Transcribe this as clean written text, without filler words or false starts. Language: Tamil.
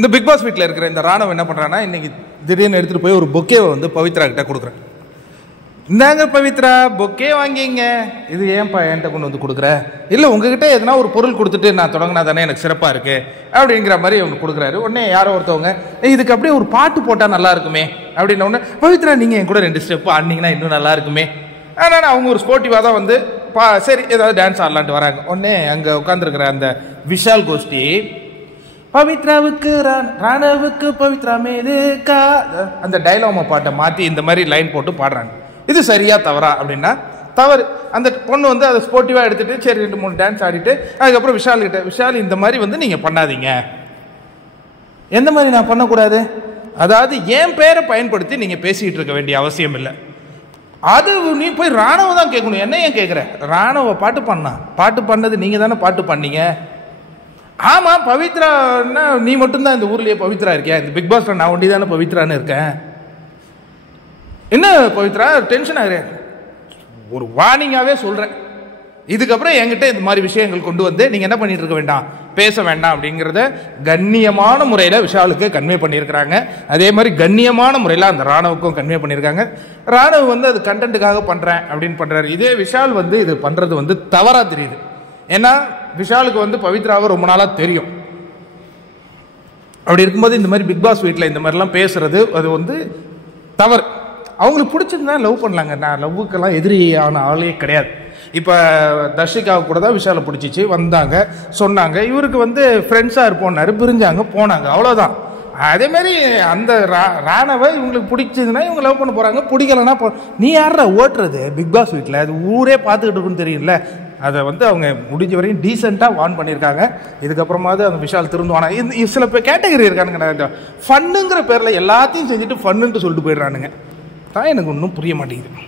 இந்த பிக் பாஸ் வீட்டில் இருக்கிற இந்த ராணுவம் என்ன பண்ணுறான்னா, இன்னைக்கு திடீர்னு எடுத்துகிட்டு போய் ஒரு பொக்கேவை வந்து பவித்ரா கிட்ட கொடுக்குறேன். இந்தாங்க பவித்ரா, பொக்கே வாங்கிங்க. இது ஏன்பா என்கிட்ட கொண்டு வந்து கொடுக்குற? இல்லை, உங்ககிட்ட எதனா ஒரு பொருள் கொடுத்துட்டு நான் தொடங்கினா தானே எனக்கு சிறப்பாக இருக்கு அப்படிங்கிற மாதிரி அவங்க கொடுக்குறாரு. உடனே யாரோ ஒருத்தவங்க, இதுக்கு அப்படியே ஒரு பாட்டு போட்டால் நல்லா இருக்குமே அப்படின்ன உடனே, பவித்ரா நீங்கள் என் கூட 2 ஸ்டெப் ஆடினீங்கன்னா இன்னும் நல்லா இருக்குமே. ஆனால் அவங்க ஒரு ஸ்போர்ட்டிவாக தான் வந்து சரி ஏதாவது டான்ஸ் ஆடலான்ட்டு வராங்க. உடனே அங்கே உட்காந்துருக்கிற அந்த விஷால் கோஷ்டி, பவித்ராவுக்கு ராணவுக்கு பவித்ரா மேலே அந்த டைலாமா பாட்டை மாற்றி இந்த மாதிரி லைன் போட்டு பாடுறாங்க. இது சரியா தவறா அப்படின்னா தவறு. அந்த பொண்ணு வந்து அதை ஸ்போர்ட்டிவாக எடுத்துட்டு சரி 2-3 டான்ஸ் ஆடிட்டு அதுக்கப்புறம் விஷால் கிட்ட, விஷால் இந்த மாதிரி வந்து நீங்கள் பண்ணாதீங்க. எந்த மாதிரி நான் பண்ணக்கூடாது? அதாவது என் பேரை பயன்படுத்தி நீங்கள் பேசிக்கிட்டு இருக்க வேண்டிய அவசியம் இல்லை. அது நீ போய் ராணுவ தான் கேட்கணும். என்ன ஏன் கேட்குற? ராணுவ பாட்டு பாட்டு பண்ணது நீங்கள் தானே பாட்டு பண்ணீங்க. ஆமாம், பவித்ரான்னா நீ மட்டும்தான் இந்த ஊர்லேயே பவித்ரா இருக்கியா? இந்த பிக் பாஸ்ல நான் ஒண்டி தானே பவித்ரான்னு இருக்கேன். என்ன பவித்ரா டென்ஷன் ஆகுறேன்? ஒரு வார்னிங்காகவே சொல்கிறேன். இதுக்கப்புறம் என்கிட்ட இந்த மாதிரி விஷயங்கள் கொண்டு வந்து நீங்கள் என்ன பண்ணிட்டு இருக்க வேண்டாம், பேச வேண்டாம் அப்படிங்கிறத கண்ணியமான முறையில் விஷாலுக்கு கன்வே பண்ணியிருக்கிறாங்க. அதே மாதிரி கண்ணியமான முறையில் அந்த ராணுவுக்கும் கன்வே பண்ணியிருக்காங்க. ராணுவ வந்து அது கண்டென்ட்டுக்காக பண்ணுறேன் அப்படின்னு பண்ணுறாரு. இதே விஷால் வந்து இது பண்ணுறது வந்து தவறாக தெரியுது. ஏன்னா விஷாலுக்கு வந்து பவித்ராவை ரொம்ப நாளாக தெரியும். அப்படி இருக்கும்போது இந்த மாதிரி பிக் பாஸ் வீட்டில் இந்த மாதிரிலாம் பேசுறது அது வந்து தவறு. அவங்களுக்கு பிடிச்சிருந்தா லவ் பண்ணலாங்க. நான் லவ்வுக்கெல்லாம் எதிரியான ஆளே கிடையாது. இப்போ தர்ஷிகாவுக்கு கூட தான் விஷாலை பிடிச்சிச்சு, வந்தாங்க சொன்னாங்க, இவருக்கு வந்து ஃப்ரெண்ட்ஸாக இருப்போம்னாரு, பிரிஞ்சாங்க போனாங்க, அவ்வளோதான். அதேமாரி அந்த ராணவை இவங்களுக்கு பிடிச்சதுன்னா இவங்க லவ் பண்ண போகிறாங்க, பிடிக்கலன்னா நீ யாரா ஓட்டுறது பிக் பாஸ் வீட்டில்? அது ஊரே பார்த்துக்கிட்டு இருக்குன்னு தெரியல. அதை வந்து அவங்க முடிஞ்ச வரையும் டீசெண்டாக வார்ன் பண்ணியிருக்காங்க. இதுக்கப்புறமாவது அந்த விஷால் திருந்துவானா? சில பேர் கேட்டகரி இருக்கானுங்க, ஃபன்னுங்கிற பேரில் எல்லாத்தையும் செஞ்சுட்டு ஃபன்னுன்ட்டு சொல்லிட்டு போயிடுறானுங்க. தான் எனக்கு ஒன்றும் புரிய மாட்டேங்குது.